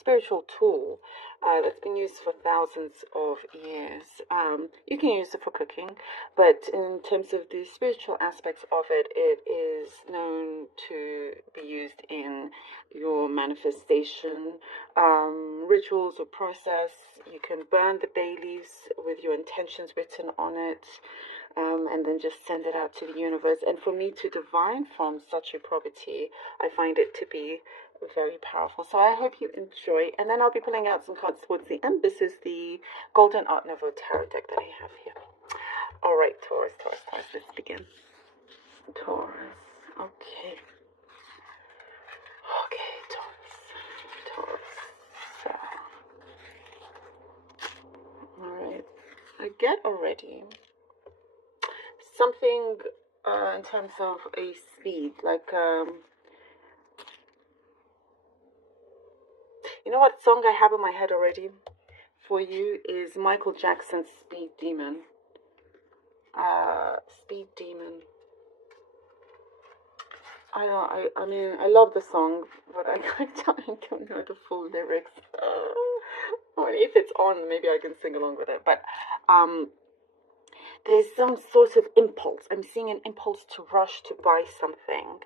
spiritual tool that's been used for thousands of years. You can use it for cooking, but in terms of the spiritual aspects of it, it is known to be used in your manifestation rituals or process. You can burn the bay leaves with your intentions written on it. And then just send it out to the universe. And for me to divine from such a property, I find it to be very powerful. So I hope you enjoy. And then I'll be pulling out some cards towards the end. This is the Golden Art Nouveau Tarot deck that I have here. All right, Taurus, let's begin. Taurus. Okay. Okay, Taurus. So, all right. I get already something in terms of a speed, like you know what song I have in my head already for you is Michael Jackson's Speed Demon. Speed Demon. I mean, I love the song, but I don't know the full lyrics. If it's on, maybe I can sing along with it. But there's some sort of impulse. I'm seeing an impulse to rush to buy something.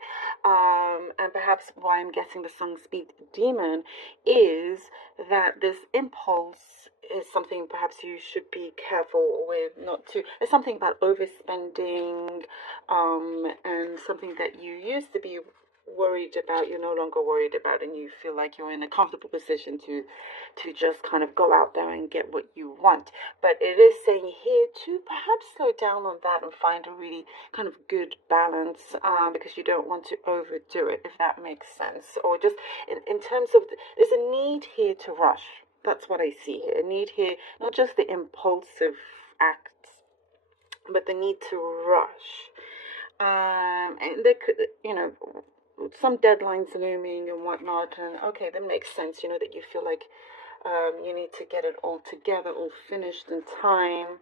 And perhaps why I'm getting the song Speed Demon is that this impulse is something perhaps you should be careful with not to. There's something about overspending, and something that you used to be worried about, you're no longer worried about, and you feel like you're in a comfortable position to just kind of go out there and get what you want. But it is saying here to perhaps slow down on that and find a really kind of good balance, because you don't want to overdo it, if that makes sense. Or just in terms of, there's a need here to rush. That's what I see here. A need here, not just the impulsive acts, but the need to rush. And there could, some deadlines looming and whatnot, and okay, that makes sense, that you feel like you need to get it all together, all finished in time.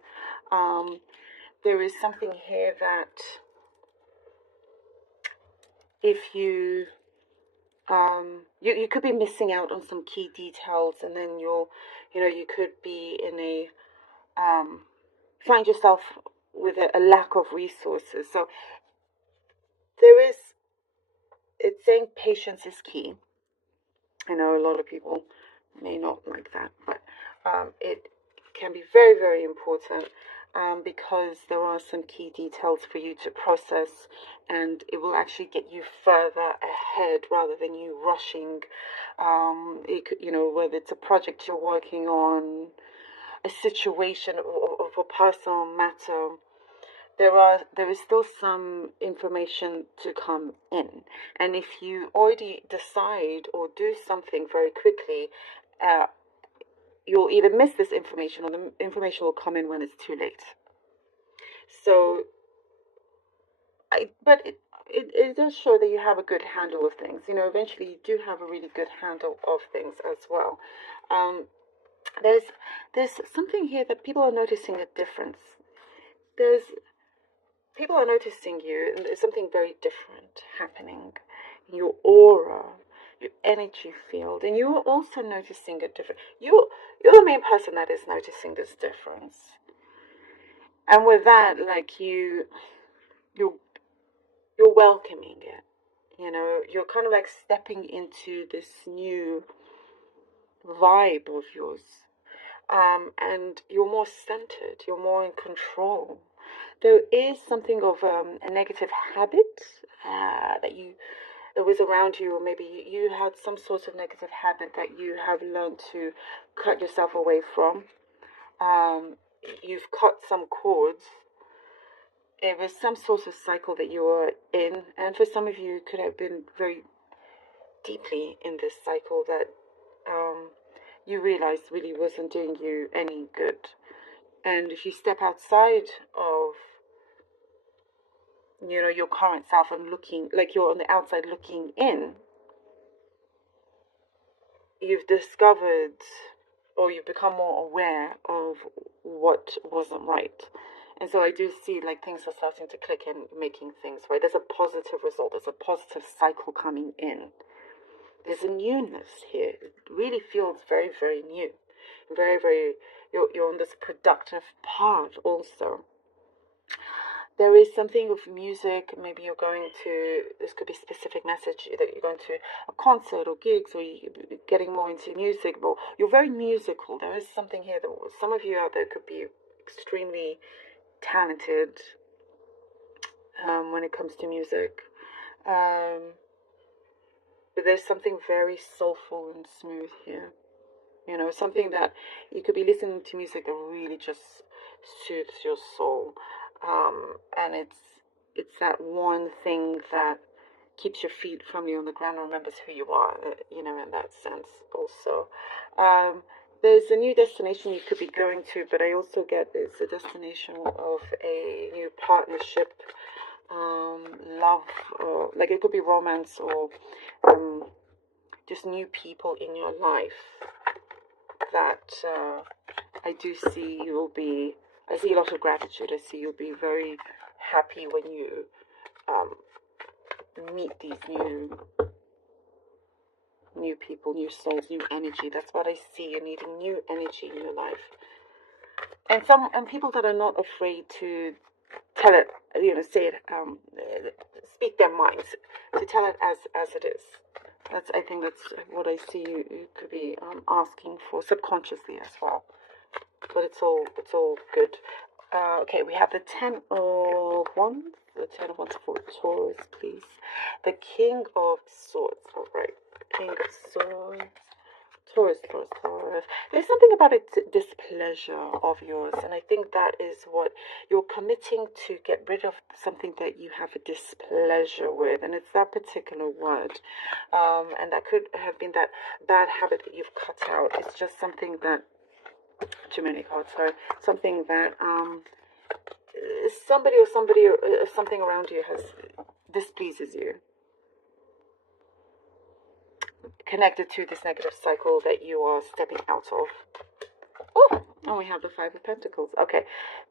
There is something here that if you could be missing out on some key details, and then you could be in a find yourself with a lack of resources. So it's saying patience is key. I know a lot of people may not like that, but it can be very, very important, because there are some key details for you to process, and it will actually get you further ahead rather than you rushing. It could, whether it's a project you're working on, a situation of a personal matter, there is still some information to come in. And if you already decide or do something very quickly, you'll either miss this information, or the information will come in when it's too late. So but it does show that you have a good handle of things. Eventually you do have a really good handle of things as well. There's something here that people are noticing a difference. People are noticing you, and there's something very different happening in your aura, your energy field, and you're also noticing a difference. You're the main person that is noticing this difference, and with that, like you're welcoming it. You're kind of like stepping into this new vibe of yours, and you're more centered. You're more in control. There is something of a negative habit that was around you, or maybe you had some sort of negative habit that you have learned to cut yourself away from. You've cut some cords. It was some sort of cycle that you were in, and for some of you, it could have been very deeply in this cycle that you realized really wasn't doing you any good. And if you step outside of your current self and looking like you're on the outside looking in, you've discovered, or you've become more aware of what wasn't right. And so I do see like things are starting to click and making things right. There's a positive result. There's a positive cycle coming in. There's a newness here. It really feels very, very new. Very, very, you're on this productive path also. There is something of music. Maybe you're going to, this could be a specific message that you're going to a concert or gigs, or you're getting more into music. But you're very musical. There is something here that some of you out there could be extremely talented when it comes to music. But there's something very soulful and smooth here. You know, something that you could be listening to music that really just soothes your soul. And it's that one thing that keeps your feet firmly on the ground and remembers who you are, you know, in that sense also. There's a new destination you could be going to, but I also get it's a destination of a new partnership, love, or like it could be romance or just new people in your life that I do see you'll be, I see a lot of gratitude. I see you'll be very happy when you meet these new people, new souls, new energy. That's what I see. You're needing new energy in your life. And people that are not afraid to tell it, you know, say it, speak their minds, to tell it as it is. I think that's what I see you could be asking for subconsciously as well. But it's all good. Okay, we have the 10 of Wands. The 10 of Wands for Taurus, please. The King of Swords. All right, King of Swords. Taurus. There's something about a displeasure of yours, and I think that is what you're committing to get rid of, something that you have a displeasure with, and it's that particular word. And that could have been that bad habit that you've cut out. It's just something that, too many cards, sorry, something that somebody or something around you has displeases you, connected to this negative cycle that you are stepping out of. Oh, and we have the 5 of Pentacles. Okay,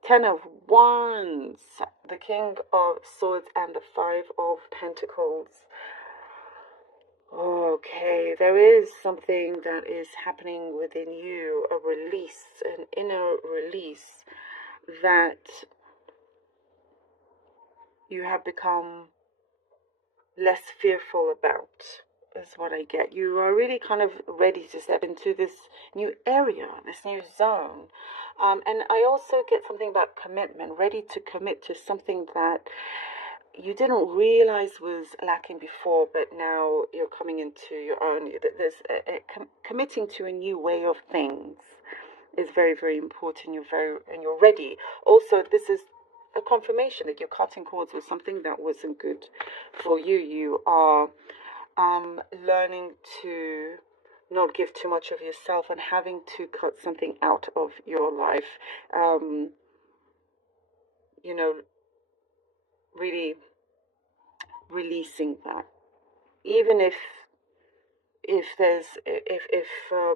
10 of Wands, the King of Swords, and the 5 of Pentacles. Okay, there is something that is happening within you, a release, an inner release that you have become less fearful about, is what I get. You are really kind of ready to step into this new area, this new zone. And I also get something about commitment, ready to commit to something that you didn't realize was lacking before, but now you're coming into your own. There's committing to a new way of things is very, very important. You're ready. Also, this is a confirmation that you're cutting cords with something that wasn't good for you. You are learning to not give too much of yourself and having to cut something out of your life. You know, really releasing that, even if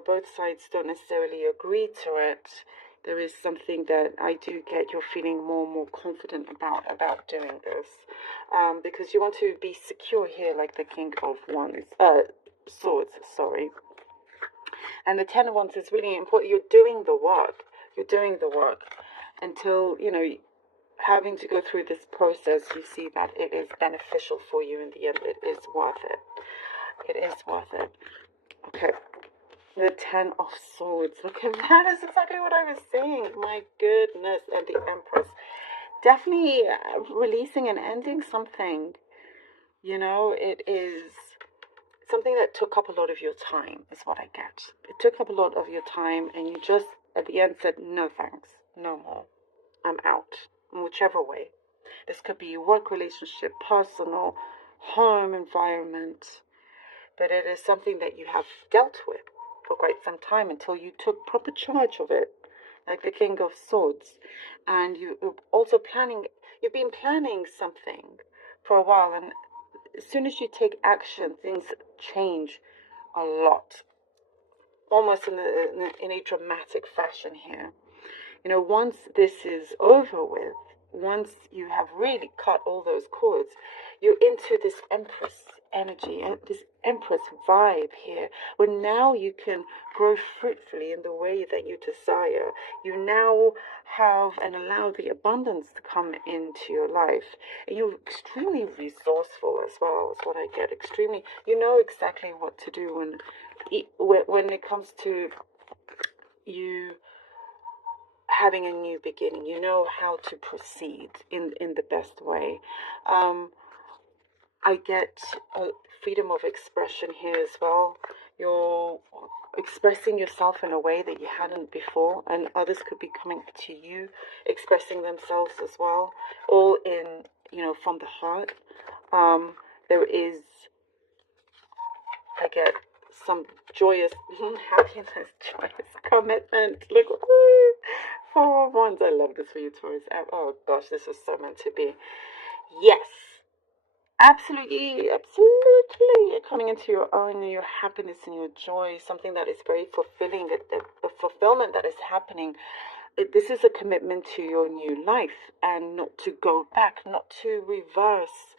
both sides don't necessarily agree to it. There is something that I do get you're feeling more and more confident about doing this, because you want to be secure here, like the King of Swords, sorry. And the 10 of Wands is really important. You're doing the work until, you know, having to go through this process, you see that it is beneficial for you in the end. It is worth it. It is worth it. Okay. The 10 of Swords. Look at that. That's exactly what I was saying. My goodness. And the Empress. Definitely releasing and ending something. You know, it is something that took up a lot of your time, is what I get. It took up a lot of your time, and you just, at the end, said, no thanks. No more. I'm out. In whichever way. This could be work relationship, personal, home environment. But it is something that you have dealt with for quite some time until you took proper charge of it, like the King of Swords. And you've been planning something for a while, and as soon as you take action, things change a lot, almost in a dramatic fashion here. You know, once this is over with, once you have really cut all those cords, you're into this Empress energy and this Empress vibe here, where now you can grow fruitfully in the way that you desire. You now have and allow the abundance to come into your life. And you're extremely resourceful as well, is what I get. Extremely, you know exactly what to do when it comes to you having a new beginning. You know how to proceed in the best way. I get a freedom of expression here as well. You're expressing yourself in a way that you hadn't before, and others could be coming to you, expressing themselves as well, all in, from the heart. There is, I get some joyous happiness, joyous commitment. Look, woo, 4 of Wands. I love this for you, Taurus. Oh gosh, this is so meant to be. Yes. Absolutely, absolutely. You're coming into your own, your happiness and your joy, something that is very fulfilling, the fulfillment that is happening. This is a commitment to your new life and not to go back, not to reverse.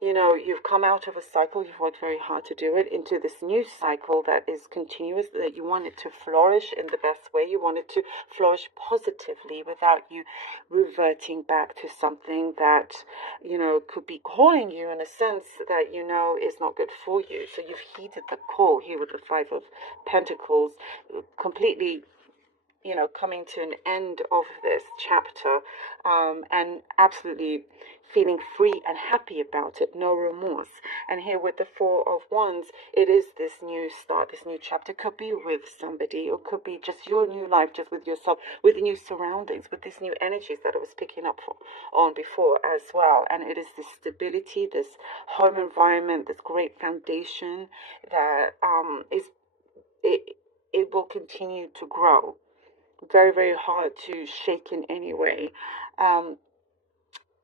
You've come out of a cycle, you've worked very hard to do it, into this new cycle that is continuous, that you want it to flourish in the best way. You want it to flourish positively without you reverting back to something that, could be calling you in a sense that, is not good for you. So you've heeded the call here with the Five of Pentacles, completely coming to an end of this chapter, and absolutely feeling free and happy about it, no remorse. And here with the Four of Wands, it is this new start, this new chapter. Could be with somebody, or could be just your new life, just with yourself, with new surroundings, with these new energies that I was picking up on before as well. And it is this stability, this home environment, this great foundation that it will continue to grow. Very, very hard to shake in any way.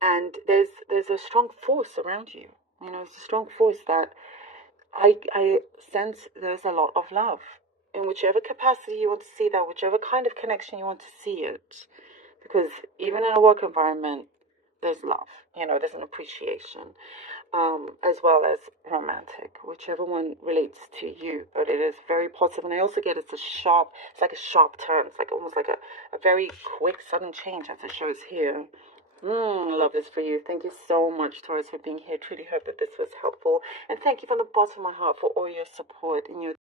And there's a strong force around you. It's a strong force that I sense there's a lot of love. In whichever capacity you want to see that, whichever kind of connection you want to see it. Because even in a work environment, there's love. There's an appreciation. As well as romantic, whichever one relates to you, but it is very positive. And I also get it's like a sharp turn. It's like almost like a very quick, sudden change, as it shows here. Love this for you. Thank you so much, Taurus, for being here. Truly hope that this was helpful, and thank you from the bottom of my heart for all your support and your